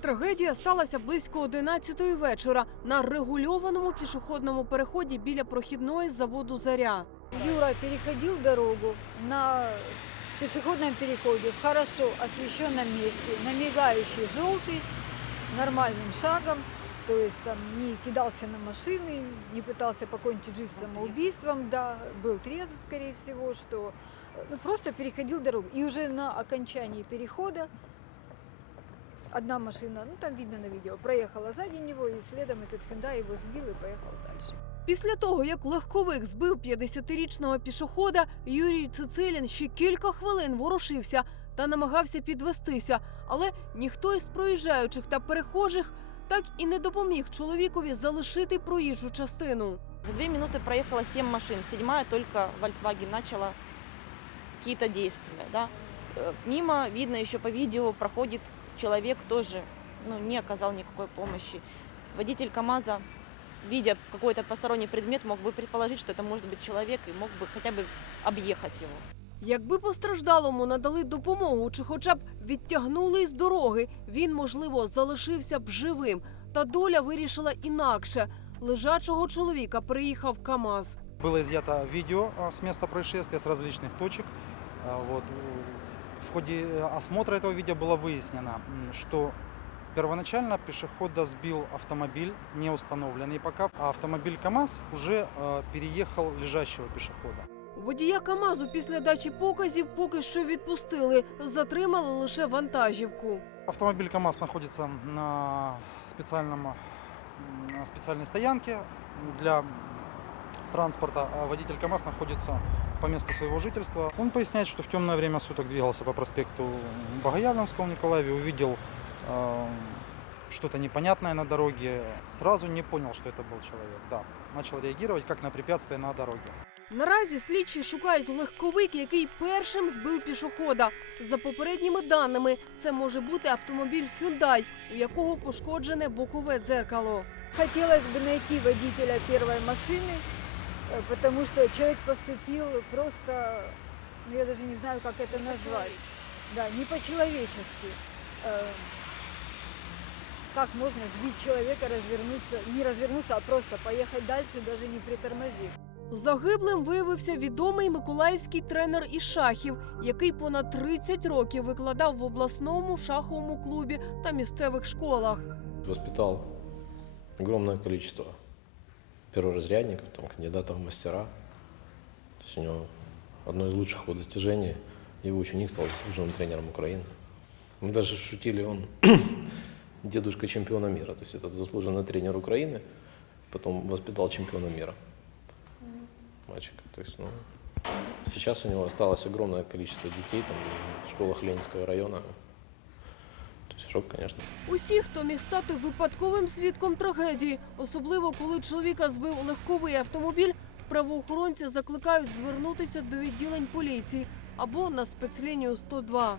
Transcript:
Трагедія сталася близько 11-ї вечора на регульованому пішохідному переході біля прохідної з заводу Заря. Юра переходил дорогу на пешеходном переходе в хорошо освещенном месте, на мигающий желтый, нормальным шагом, то есть там не кидался на машины, не пытался покончить жизнь самоубийством, да, был трезв, скорее всего, что э, ну, просто переходил дорогу. И уже на окончании перехода одна машина, ну там видно на видео, проехала сзади него, и следом этот Hyundai его сбил и поехал дальше. Після того, як легковик збив 50-річного пішохода, Юрій Цицилін ще кілька хвилин ворушився та намагався підвестися, але ніхто із проїжджаючих та перехожих так і не допоміг чоловікові залишити проїжджу частину. За две минуты проехало семь машин. Седьмая только Volkswagen начала какие-то действия. Да? Э, Мимо, видно еще по видео, проходит человек тоже, ну, не оказал никакой помощи. Водитель КАМАЗа, видя какой-то посторонний предмет, мог бы предположить, что это может быть человек и мог бы хотя бы объехать его. Якби постраждалому надали допомогу чи хоча б відтягнули з дороги, він, можливо, залишився б живим. Та доля вирішила інакше. Лежачого чоловіка приїхав КАМАЗ. Было изъято видео а, с места происшествия с различных точек. А, Вот. В ходе э, осмотра этого видео было выяснено, м, что первоначально пешехода сбил автомобиль, не установленный пока, а автомобиль КАМАЗ уже э, переехал лежащего пешехода. Водія КАМАЗу після дачі показів поки що відпустили. Затримали лише вантажівку. Автомобиль КАМАЗ находится на, специальном, м, на специальной стоянке для транспорта, а водитель КАМАЗ находится по месту своего жительства. Он поясняет, что в темное время суток двигался по проспекту Богоявленского в Николаеве, увидел э, что-то непонятное на дороге, сразу не понял, что это был человек. Да, начал реагировать как на препятствие на дороге. Наразі слідчі шукають легковик, який першим збив пішохода. За попередніми даними, це може бути автомобіль Hyundai, у якого пошкоджене бокове дзеркало. Хотелось бы найти водителя первой машины, э, потому что человек поступил просто, ну, я даже не знаю, как это назвать. Да, не по-человечески. Э, Как можно сбить человека, развернуться, не развернуться, а просто поехать дальше, даже не притормозив. Загиблим виявився відомий миколаївський тренер із шахів, який понад 30 років викладав в обласному шаховому клубі та місцевих школах. Воспитал огромное количество перворазрядников, там, кандидатов в мастера. То есть у него одно из лучших его достижений, его ученик стал заслуженным тренером Украины. Мы даже шутили, он дедушка чемпиона мира, то есть этот заслуженный тренер Украины, потом воспитал чемпиона мира мальчика. То есть, ну, сейчас у него осталось огромное количество детей там, в школах Ленинского района. Шок, звісно. Усі, хто міг стати випадковим свідком трагедії, особливо коли чоловіка збив легковий автомобіль, правоохоронці закликають звернутися до відділень поліції або на спецлінію 102.